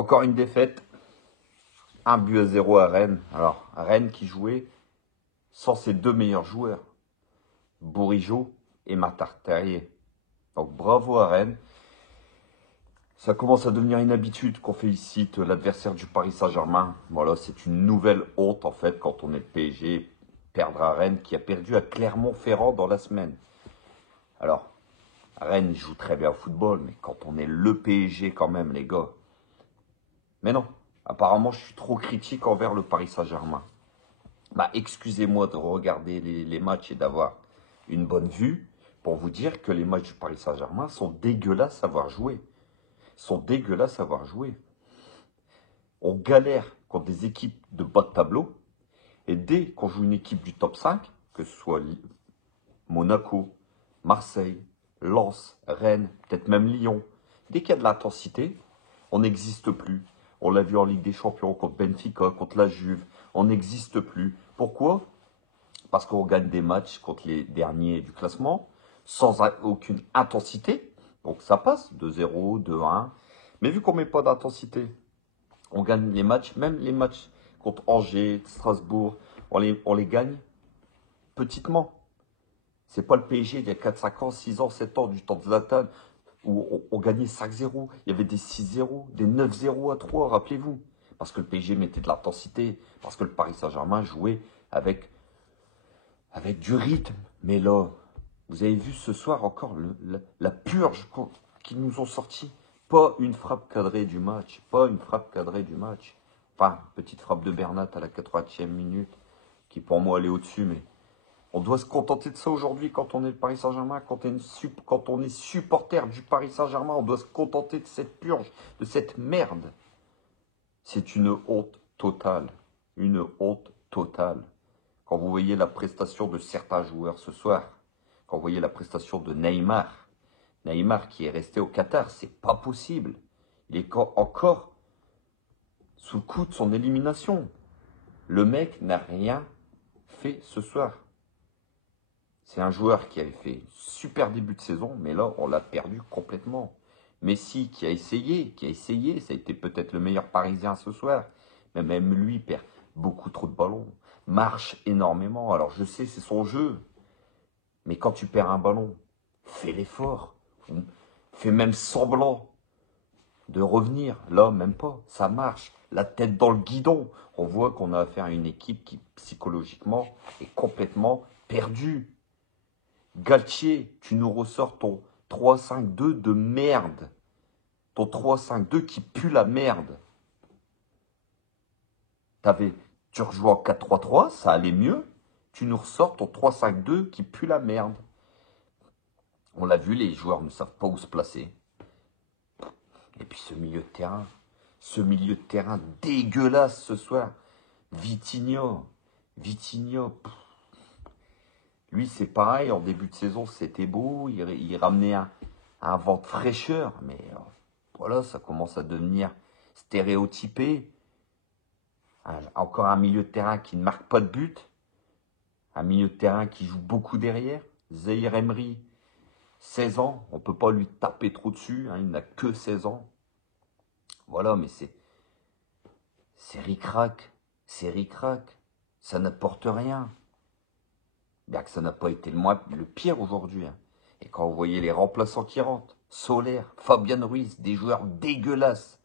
Encore une défaite. 1-0 à Rennes. Alors, Rennes qui jouait sans ses deux meilleurs joueurs, Bourigeaud et Matartarié. Donc bravo à Rennes. Ça commence à devenir une habitude qu'on félicite l'adversaire du Paris Saint-Germain. Voilà, c'est une nouvelle honte en fait quand on est le PSG. Perdre à Rennes qui a perdu à Clermont-Ferrand dans la semaine. Alors, Rennes joue très bien au football, mais quand on est le PSG quand même les gars. Mais non, apparemment je suis trop critique envers le Paris Saint-Germain. Bah, excusez-moi de regarder les matchs et d'avoir une bonne vue pour vous dire que les matchs du Paris Saint-Germain sont dégueulasses à voir jouer. Sont dégueulasses à voir jouer. On galère contre des équipes de bas de tableau. Et dès qu'on joue une équipe du top 5, que ce soit Monaco, Marseille, Lens, Rennes, peut-être même Lyon, dès qu'il y a de l'intensité, on n'existe plus. On l'a vu en Ligue des Champions contre Benfica, contre la Juve. On n'existe plus. Pourquoi? Parce qu'on gagne des matchs contre les derniers du classement, sans aucune intensité. Donc ça passe, 2-0, 2-1. Mais vu qu'on ne met pas d'intensité, on gagne les matchs, même les matchs contre Angers, Strasbourg, on les gagne petitement. C'est pas le PSG il y a 4, 5 ans, 6 ans, 7 ans, du temps de Zlatan, où on gagnait 5-0. Il y avait des 6-0, des 9-0 à 3, rappelez-vous. Parce que le PSG mettait de l'intensité, parce que le Paris Saint-Germain jouait avec du rythme. Mais là, vous avez vu ce soir encore la purge qu'ils nous ont sorti. Pas une frappe cadrée du match. Pas une frappe cadrée du match. Enfin, petite frappe de Bernat à la 80e minute, qui pour moi allait au-dessus, mais on doit se contenter de ça aujourd'hui quand on est le Paris Saint-Germain, quand on est supporter du Paris Saint-Germain, on doit se contenter de cette purge, de cette merde. C'est une honte totale. Une honte totale. Quand vous voyez la prestation de certains joueurs ce soir, quand vous voyez la prestation de Neymar, Neymar qui est resté au Qatar, c'est pas possible. Il est encore sous le coup de son élimination. Le mec n'a rien fait ce soir. C'est un joueur qui avait fait super début de saison, mais là, on l'a perdu complètement. Messi qui a essayé, ça a été peut-être le meilleur Parisien ce soir, mais même lui perd beaucoup trop de ballons, marche énormément. Alors je sais, c'est son jeu, mais quand tu perds un ballon, fais l'effort, fais même semblant de revenir. Là, même pas, ça marche, la tête dans le guidon. On voit qu'on a affaire à une équipe qui, psychologiquement, est complètement perdue. Galtier, tu nous ressors ton 3-5-2 de merde. Ton 3-5-2 qui pue la merde. Tu rejoues en 4-3-3, ça allait mieux. Tu nous ressors ton 3-5-2 qui pue la merde. On l'a vu, les joueurs ne savent pas où se placer. Et puis ce milieu de terrain dégueulasse ce soir. Vitinho. Lui, c'est pareil, en début de saison, c'était beau, il ramenait un vent de fraîcheur, mais voilà, ça commence à devenir stéréotypé. Encore un milieu de terrain qui ne marque pas de but, un milieu de terrain qui joue beaucoup derrière. Zahir Emery, 16 ans, on ne peut pas lui taper trop dessus, hein, il n'a que 16 ans. Voilà, mais c'est ric-rac, ça n'apporte rien. Bien que ça n'a pas été le pire aujourd'hui. Hein. Et quand vous voyez les remplaçants qui rentrent, Soler, Fabian Ruiz, des joueurs dégueulasses,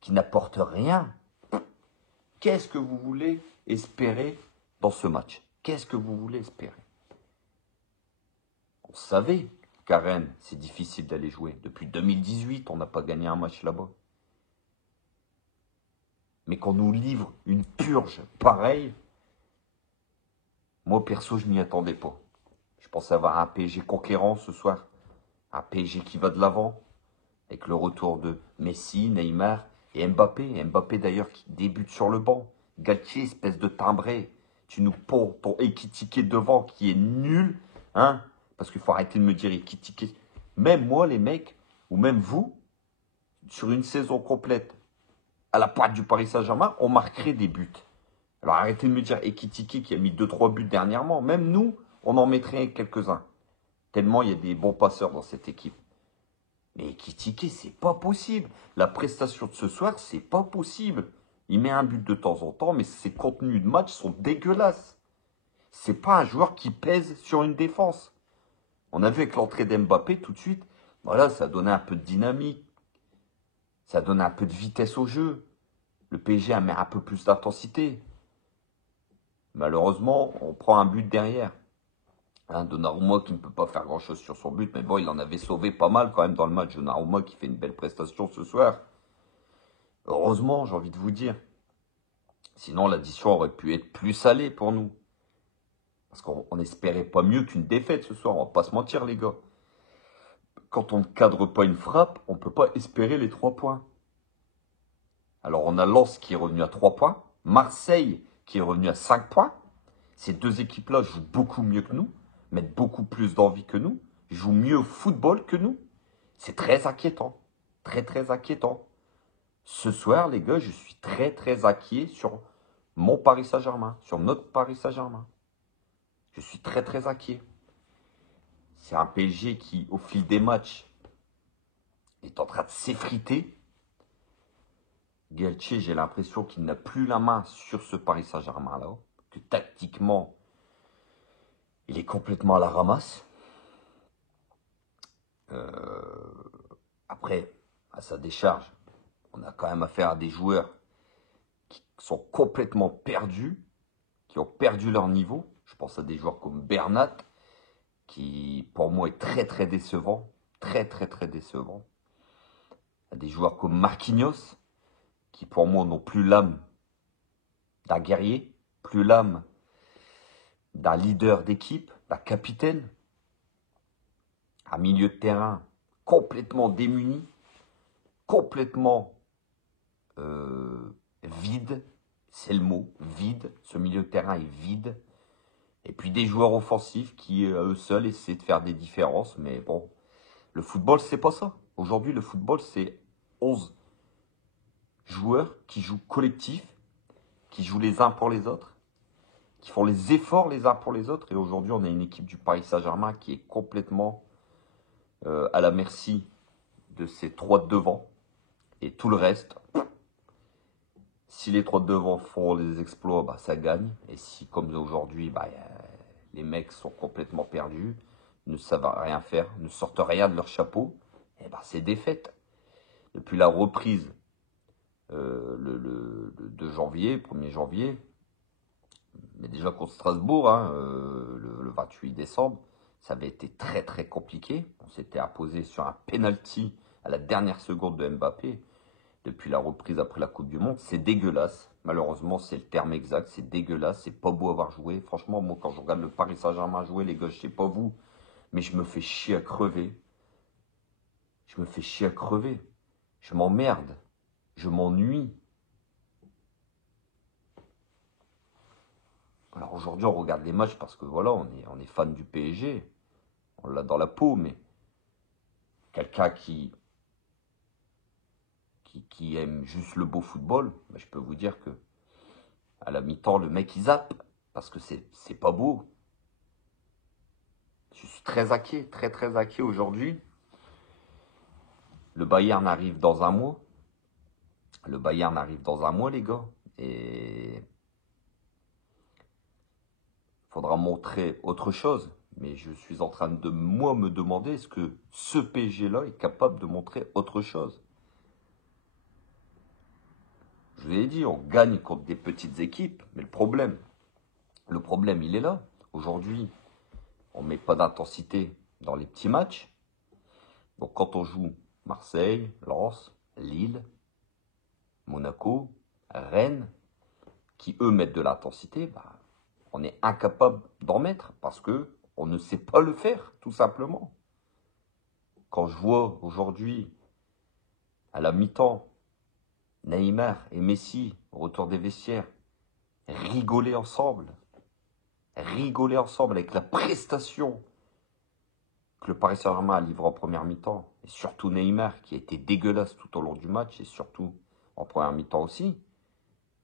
qui n'apportent rien. Qu'est-ce que vous voulez espérer dans ce match? Qu'est-ce que vous voulez espérer? On savait qu'à Rennes, c'est difficile d'aller jouer. Depuis 2018, on n'a pas gagné un match là-bas. Mais qu'on nous livre une purge pareille, moi, perso, je m'y attendais pas. Je pensais avoir un PSG conquérant ce soir. Un PSG qui va de l'avant. Avec le retour de Messi, Neymar et Mbappé. Mbappé, d'ailleurs, qui débute sur le banc. Galtier, espèce de timbré. Tu nous poses ton Ekitike devant qui est nul. Hein? Parce qu'il faut arrêter de me dire Ekitike. Même moi, les mecs, ou même vous, sur une saison complète, à la pointe du Paris Saint-Germain, on marquerait des buts. Alors arrêtez de me dire Ekitike qui a mis 2-3 buts dernièrement. Même nous, on en mettrait quelques-uns. Tellement il y a des bons passeurs dans cette équipe. Mais Ekitike, c'est pas possible. La prestation de ce soir, c'est pas possible. Il met un but de temps en temps, mais ses contenus de match sont dégueulasses. C'est pas un joueur qui pèse sur une défense. On a vu avec l'entrée d'Mbappé tout de suite, voilà, ça donnait un peu de dynamique, ça donnait un peu de vitesse au jeu. Le PSG a mis un peu plus d'intensité. Malheureusement, on prend un but derrière. Donnarumma qui ne peut pas faire grand-chose sur son but, mais bon, il en avait sauvé pas mal quand même dans le match. Donnarumma qui fait une belle prestation ce soir. Heureusement, j'ai envie de vous dire. Sinon, l'addition aurait pu être plus salée pour nous. Parce qu'on n'espérait pas mieux qu'une défaite ce soir, on va pas se mentir les gars. Quand on ne cadre pas une frappe, on ne peut pas espérer les 3 points. Alors on a Lens qui est revenu à 3 points, Marseille qui est revenu à 5 points. Ces deux équipes-là jouent beaucoup mieux que nous, mettent beaucoup plus d'envie que nous, jouent mieux au football que nous. C'est très inquiétant, très très inquiétant. Ce soir les gars, je suis très très inquiet sur mon Paris Saint-Germain, sur notre Paris Saint-Germain. Je suis très très inquiet. C'est un PSG qui, au fil des matchs, est en train de s'effriter. Galtier, j'ai l'impression qu'il n'a plus la main sur ce Paris Saint-Germain-là, que tactiquement, il est complètement à la ramasse. Après, à sa décharge, on a quand même affaire à des joueurs qui sont complètement perdus, qui ont perdu leur niveau. Je pense à des joueurs comme Bernat, qui pour moi est très très décevant, très très très décevant. À des joueurs comme Marquinhos, qui pour moi n'ont plus l'âme d'un guerrier, plus l'âme d'un leader d'équipe, d'un capitaine, un milieu de terrain complètement démuni, complètement vide, c'est le mot, vide, ce milieu de terrain est vide, et puis des joueurs offensifs qui, eux seuls, essaient de faire des différences, mais bon, le football, c'est pas ça. Aujourd'hui, le football, c'est 11 joueurs qui jouent collectif, qui jouent les uns pour les autres, qui font les efforts les uns pour les autres. Et aujourd'hui, on a une équipe du Paris Saint-Germain qui est complètement à la merci de ces 3 de devant. Et tout le reste, si les 3 de devant font des exploits, bah, ça gagne. Et si, comme aujourd'hui, bah, les mecs sont complètement perdus, ne savent rien faire, ne sortent rien de leur chapeau, et bah, c'est défaite. Depuis la reprise le 2 janvier, 1er janvier, mais déjà contre Strasbourg, le 28 décembre, ça avait été très très compliqué. On s'était imposé sur un penalty à la dernière seconde de Mbappé. Depuis la reprise après la Coupe du Monde, c'est dégueulasse. Malheureusement, c'est le terme exact, c'est dégueulasse, c'est pas beau à avoir joué. Franchement, moi, quand je regarde le Paris Saint-Germain jouer, les gars, je sais pas vous, mais je me fais chier à crever. Je me fais chier à crever. Je m'emmerde. Je m'ennuie. Alors aujourd'hui, on regarde les matchs parce que voilà, on est fan du PSG. On l'a dans la peau, mais quelqu'un qui aime juste le beau football, ben, je peux vous dire que à la mi-temps, le mec, il zappe parce que c'est pas beau. Je suis très inquiet, très très inquiet aujourd'hui. Le Bayern arrive dans un mois. Le Bayern arrive dans un mois, les gars. Et il faudra montrer autre chose. Mais je suis en train de, moi, me demander est-ce que ce PSG-là est capable de montrer autre chose. Je vous ai dit, on gagne contre des petites équipes. Mais le problème, il est là. Aujourd'hui, on ne met pas d'intensité dans les petits matchs. Donc quand on joue Marseille, Lens, Lille, Monaco, Rennes, qui eux mettent de l'intensité, bah, on est incapable d'en mettre parce que on ne sait pas le faire, tout simplement. Quand je vois aujourd'hui, à la mi-temps, Neymar et Messi, au retour des vestiaires, rigoler ensemble avec la prestation que le Paris Saint-Germain a livré en première mi-temps, et surtout Neymar qui a été dégueulasse tout au long du match, et surtout en première mi-temps aussi.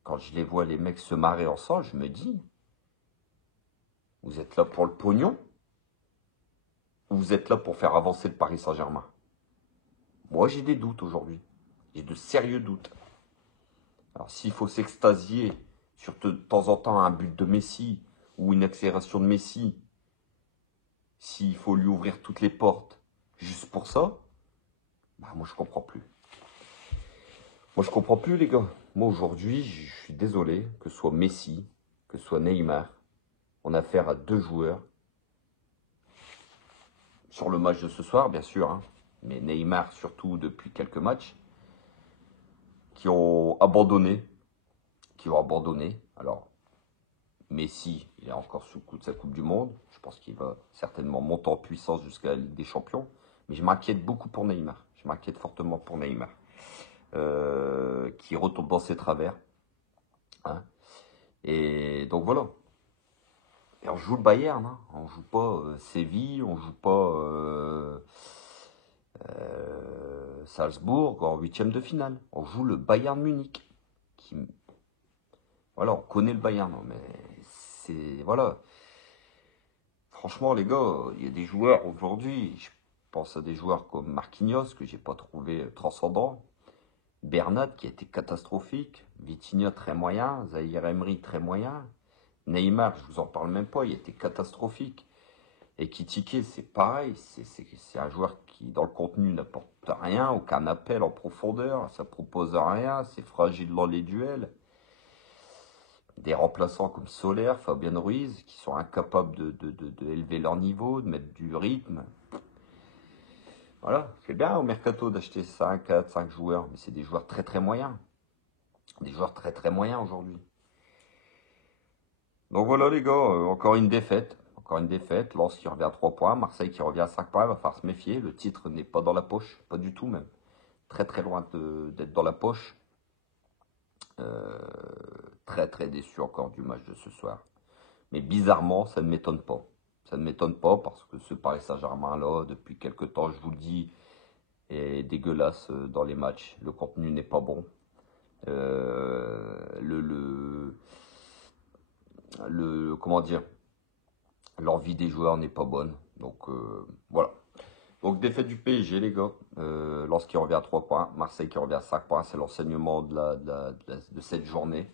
Quand je les vois, les mecs se marrer ensemble, je me dis, vous êtes là pour le pognon ou vous êtes là pour faire avancer le Paris Saint-Germain? Moi, j'ai des doutes aujourd'hui. J'ai de sérieux doutes. Alors, s'il faut s'extasier sur de temps en temps un but de Messi ou une accélération de Messi, s'il faut lui ouvrir toutes les portes juste pour ça, bah, moi, je comprends plus. Moi, je comprends plus, les gars. Moi, aujourd'hui, je suis désolé, que ce soit Messi, que ce soit Neymar, on a affaire à deux joueurs. Sur le match de ce soir, bien sûr, hein, mais Neymar, surtout depuis quelques matchs, qui ont abandonné. Alors, Messi, il est encore sous le coup de sa Coupe du Monde. Je pense qu'il va certainement monter en puissance jusqu'à la Ligue des Champions. Mais je m'inquiète beaucoup pour Neymar. Je m'inquiète fortement pour Neymar. Qui retombe dans ses travers. Hein. Et donc voilà. Et on joue le Bayern. Hein. On joue pas Séville. On joue pas Salzbourg en huitième de finale. On joue le Bayern Munich. Voilà, on connaît le Bayern. Non, mais c'est... Voilà. Franchement, les gars, il y a des joueurs aujourd'hui, je pense à des joueurs comme Marquinhos, que j'ai pas trouvé transcendant, Bernat, qui a été catastrophique, Vitinha, très moyen, Zahir Emery, très moyen, Neymar, je vous en parle même pas, il a été catastrophique. Et Kitike, c'est pareil, c'est un joueur qui, dans le contenu, n'apporte rien, aucun appel en profondeur, ça propose rien, c'est fragile dans les duels. Des remplaçants comme Soler, Fabien Ruiz, qui sont incapables de élever leur niveau, de mettre du rythme. Voilà, c'est bien au mercato d'acheter 5, 4, 5 joueurs, mais c'est des joueurs très très moyens. Des joueurs très très moyens aujourd'hui. Donc voilà les gars, encore une défaite. Encore une défaite. Lens qui revient à 3 points, Marseille qui revient à 5 points, il va falloir se méfier. Le titre n'est pas dans la poche, pas du tout même. Très très loin d'être dans la poche. Très très déçu encore du match de ce soir. Mais bizarrement, ça ne m'étonne pas. Ça ne m'étonne pas parce que ce Paris Saint-Germain là, depuis quelques temps, je vous le dis, est dégueulasse dans les matchs. Le contenu n'est pas bon. Comment dire, l'envie des joueurs n'est pas bonne. Donc voilà. Donc défaite du PSG les gars. Lens qui revient à 3 points, Marseille qui revient à 5 points. C'est l'enseignement de cette journée.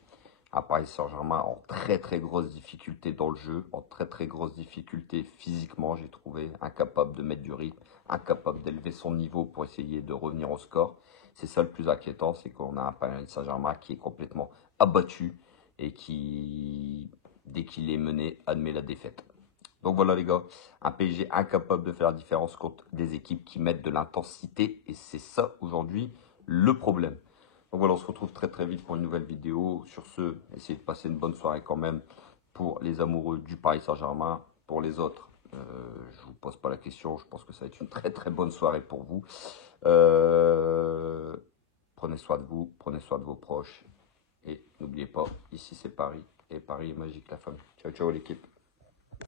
À Paris Saint-Germain en très très grosse difficulté dans le jeu, en très très grosse difficulté physiquement, j'ai trouvé, incapable de mettre du rythme, incapable d'élever son niveau pour essayer de revenir au score. C'est ça le plus inquiétant, c'est qu'on a un Paris Saint-Germain qui est complètement abattu et qui, dès qu'il est mené, admet la défaite. Donc voilà les gars, un PSG incapable de faire la différence contre des équipes qui mettent de l'intensité et c'est ça aujourd'hui le problème. Donc voilà, on se retrouve très très vite pour une nouvelle vidéo. Sur ce, essayez de passer une bonne soirée quand même pour les amoureux du Paris Saint-Germain. Pour les autres, je ne vous pose pas la question, je pense que ça va être une très très bonne soirée pour vous. Prenez soin de vous, prenez soin de vos proches. Et n'oubliez pas, ici c'est Paris, et Paris est magique la famille. Ciao ciao l'équipe.